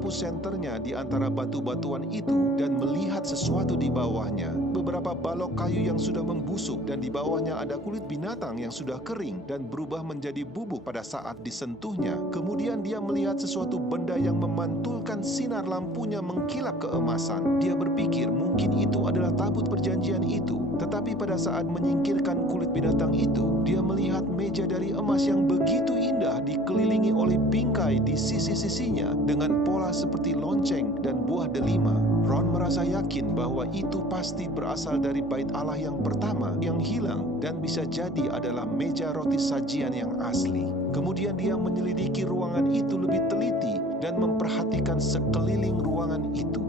lampu senternya di antara batu-batuan itu dan melihat sesuatu di bawahnya. Beberapa balok kayu yang sudah membusuk dan di bawahnya ada kulit binatang yang sudah kering dan berubah menjadi bubuk pada saat disentuhnya. Kemudian dia melihat sesuatu benda yang memantulkan sinar lampunya mengkilap keemasan. Dia berpikir mungkin itu adalah tabut perjanjian itu. Tetapi pada saat menyingkirkan kulit binatang itu, dia melihat meja dari emas yang begitu indah dikelilingi oleh bingkai di sisi-sisinya dengan pola seperti lonceng dan buah delima. Ron merasa yakin bahwa itu pasti berasal dari bait Allah yang pertama yang hilang dan bisa jadi adalah meja roti sajian yang asli. Kemudian dia menyelidiki ruangan itu lebih teliti dan memperhatikan sekeliling ruangan itu.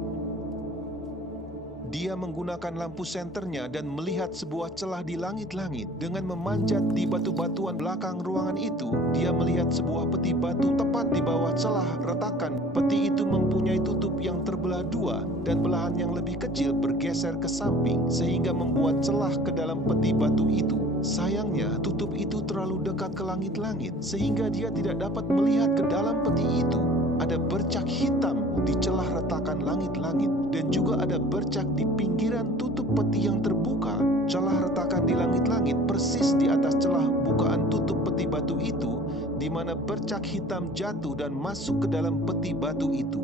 Dia menggunakan lampu senternya dan melihat sebuah celah di langit-langit. Dengan memanjat di batu-batuan belakang ruangan itu, dia melihat sebuah peti batu tepat di bawah celah retakan. Peti itu mempunyai tutup yang terbelah dua dan belahan yang lebih kecil bergeser ke samping sehingga membuat celah ke dalam peti batu itu. Sayangnya, tutup itu terlalu dekat ke langit-langit sehingga dia tidak dapat melihat ke dalam peti itu. Ada bercak hitam di celah retakan langit-langit dan juga ada bercak di pinggiran tutup peti yang terbuka. Celah retakan di langit-langit persis di atas celah bukaan tutup peti batu itu, di mana bercak hitam jatuh dan masuk ke dalam peti batu itu.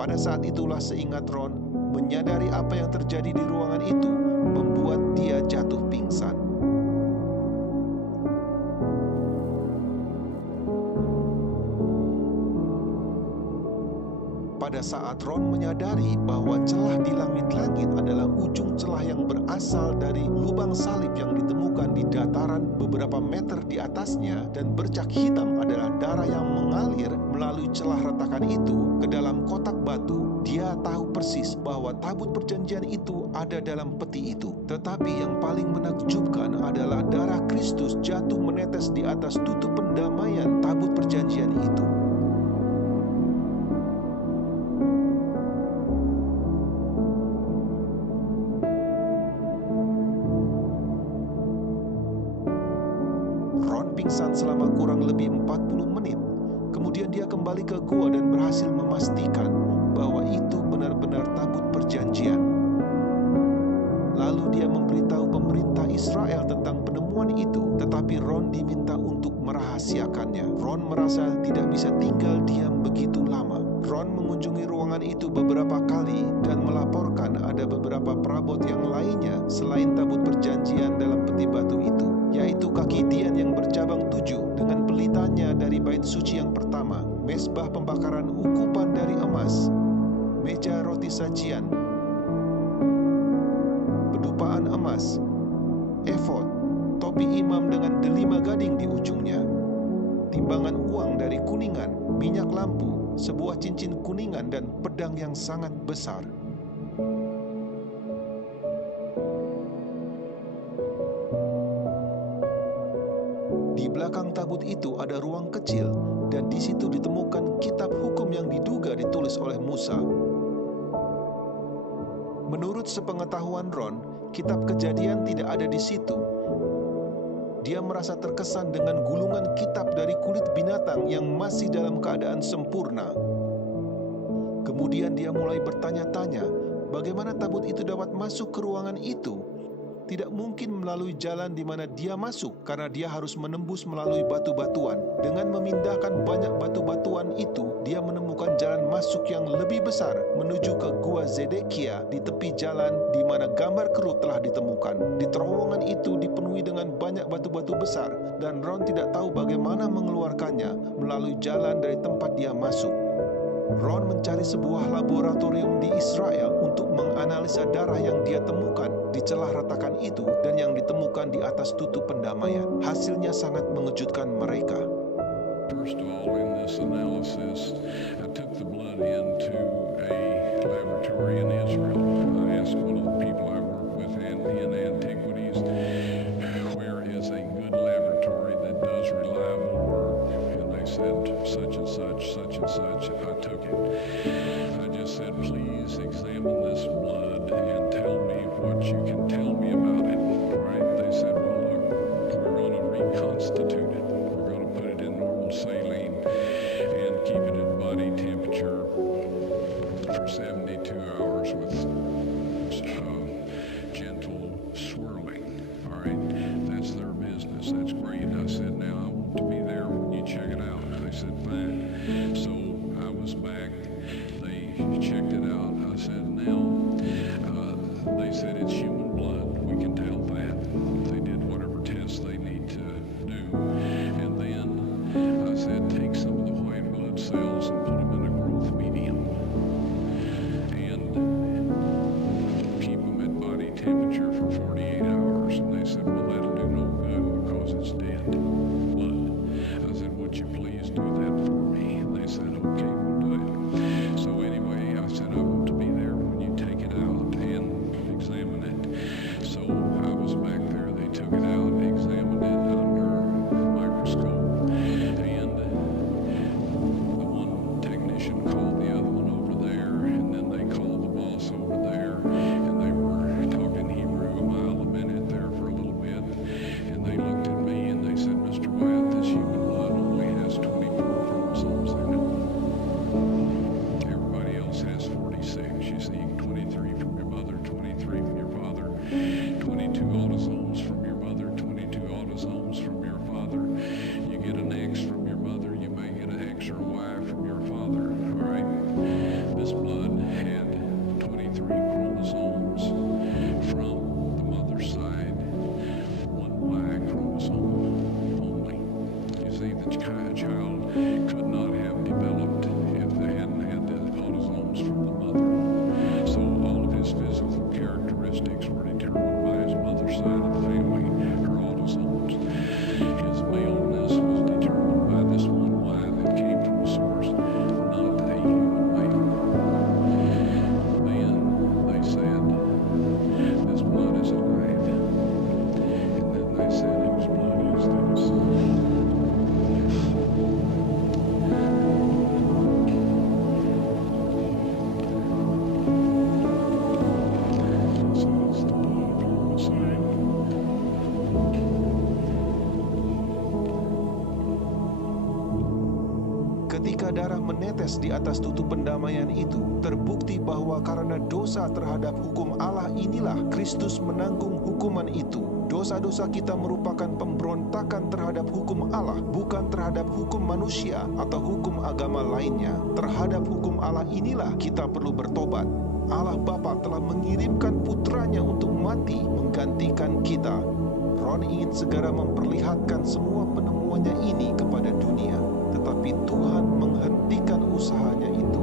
Pada saat itulah seingat Ron, menyadari apa yang terjadi di ruangan itu membuat dia jatuh pingsan. Pada saat Ron menyadari bahwa celah di langit-langit adalah ujung celah yang berasal dari lubang salib yang ditemukan di dataran beberapa meter di atasnya dan bercak hitam adalah darah yang mengalir melalui celah retakan itu ke dalam kotak batu, dia tahu persis bahwa tabut perjanjian itu ada dalam peti itu. Tetapi yang paling menakjubkan adalah darah Kristus jatuh menetes di atas tutup pendamaian tabut perjanjian itu. Pingsan selama kurang lebih 40 menit. Kemudian dia kembali ke gua dan berhasil memastikan bahwa itu benar-benar tabut perjanjian. Lalu dia memberitahu pemerintah Israel tentang penemuan itu, tetapi Ron diminta untuk merahasiakannya. Ron merasa tidak bisa tinggal diam begitu lama. Ron mengunjungi ruangan itu beberapa kali dan melaporkan ada beberapa perabot yang lainnya selain tabut perjanjian dalam peti batu itu, yaitu kaki Dian yang bercabang 7 dengan pelitanya dari bait suci yang pertama, mesbah pembakaran ukupan dari emas, meja roti sajian, pedupaan emas, efod, topi imam dengan delima gading di ujungnya, timbangan uang dari kuningan, minyak lampu, sebuah cincin kuningan dan pedang yang sangat besar. Di belakang tabut itu ada ruang kecil dan di situ ditemukan kitab hukum yang diduga ditulis oleh Musa. Menurut sepengetahuan Ron, kitab Kejadian tidak ada di situ. Dia merasa terkesan dengan gulungan kitab dari kulit binatang yang masih dalam keadaan sempurna. Kemudian dia mulai bertanya-tanya, bagaimana tabut itu dapat masuk ke ruangan itu? Tidak mungkin melalui jalan di mana dia masuk karena dia harus menembus melalui batu-batuan. Dengan memindahkan banyak batu-batuan itu, dia menemukan jalan masuk yang lebih besar menuju ke Gua Zedekia di tepi jalan di mana gambar kerut telah ditemukan. Di terowongan itu dipenuhi dengan banyak batu-batu besar dan Ron tidak tahu bagaimana mengeluarkannya melalui jalan dari tempat dia masuk. Ron mencari sebuah laboratorium di Israel untuk menganalisa darah yang dia temukan di celah retakan itu dan yang ditemukan di atas tutup pendamaian. Hasilnya sangat mengejutkan mereka. First of all, in this analysis, I took the blood into a laboratory in Israel. I asked one of the people I work with in antiquities, where is a good laboratory that does reliable work? And they said, such and such, such and such, and I took it. I just said, please examine this blood and tell me what you can tell me about it, right? They said, well, look, we're going to reconstitute it. We're going to put it in normal saline and keep it at body temperature for 72 hours with gentle swirling. All right, that's their business. That's great. I said, now I want to be there when you check it out. They said, fine. So I was back. They checked it out. I said, now, they said it's human blood. We can tell that. They did whatever tests they need to do. And then I said, take some of the white blood cells and put them in a growth medium. And keep them at body temperature for 48 hours. And they said, well, that'll do no good because it's dead blood. I said, would you please do that for me? And they said, okay, we'll do it. So anyway, I said, I want to be there when you take it out and examine it. So I was back there. They took it out, examined it under microscope, and the one technician called the other one over there, and then they called the boss over there, and they were talking Hebrew a mile a minute there for a little bit, and they looked at me and they said, Mr. Wyatt, this human blood only has 24 chromosomes in it. Everybody else has 46. You see, 23 from your mother, 23 from your father, 22 autosomes from your mother, 22 autosomes from your father. You get an X from your mother, you may get an X or a Y from your father. All right? This blood had 23 chromosomes from the mother's side, one Y chromosome only. You see, the child could not have developed if they hadn't had the autosomes from the mother. So all of his physical characteristics were determined by his mother's side of the family, her autosomes. His maleness was determined by this one Y that came from a source, not a human male. Then they said, this blood is alive. And then they said, whose blood is this? Ketika darah menetes di atas tutup pendamaian itu, terbukti bahwa karena dosa terhadap hukum Allah inilah Kristus menanggung hukuman itu. Dosa-dosa kita merupakan pemberontakan terhadap hukum Allah, bukan terhadap hukum manusia atau hukum agama lainnya. Terhadap hukum Allah inilah kita perlu bertobat. Allah Bapa telah mengirimkan putranya untuk mati menggantikan kita. Ron ingin segera memperlihatkan semua penemuannya ini kepada dunia, tetapi Tuhan menghentikan usahanya itu.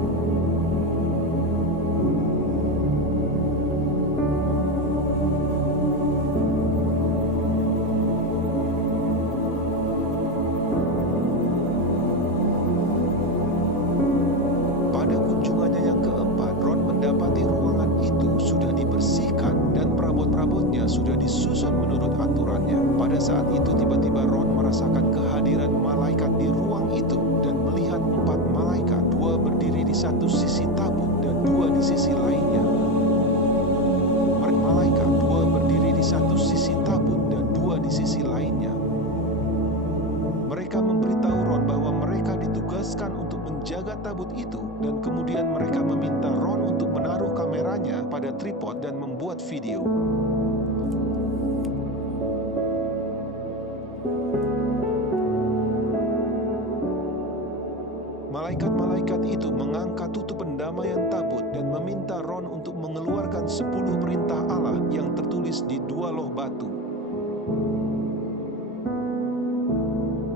Pada kunjungannya yang keempat, Ron mendapati ruangan itu sudah dibersihkan dan perabot-perabotnya sudah disusun menurut aturannya. Pada saat itu tiba-tiba Ron merasakan kehadiran malaikat di ruang itu dan melihat 4 malaikat, 2 berdiri di satu sisi tabut dan 2 di sisi lainnya. Malaikat 2 berdiri di satu sisi tabut dan 2 di sisi lainnya. Mereka memberitahu Ron bahwa mereka ditugaskan untuk menjaga tabut itu, dan kemudian mereka meminta Ron untuk menaruh kameranya pada tripod dan membuat video. Malaikat-malaikat itu mengangkat tutup pendamaian tabut dan meminta Ron untuk mengeluarkan 10 perintah Allah yang tertulis di 2 loh batu.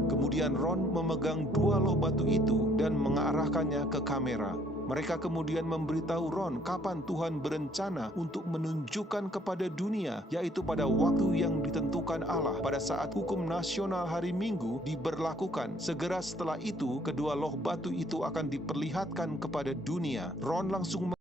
Kemudian Ron memegang 2 loh batu itu dan mengarahkannya ke kamera. Mereka kemudian memberitahu Ron kapan Tuhan berencana untuk menunjukkan kepada dunia, yaitu pada waktu yang ditentukan Allah pada saat hukum nasional hari Minggu diberlakukan. Segera setelah itu, kedua loh batu itu akan diperlihatkan kepada dunia. Ron langsung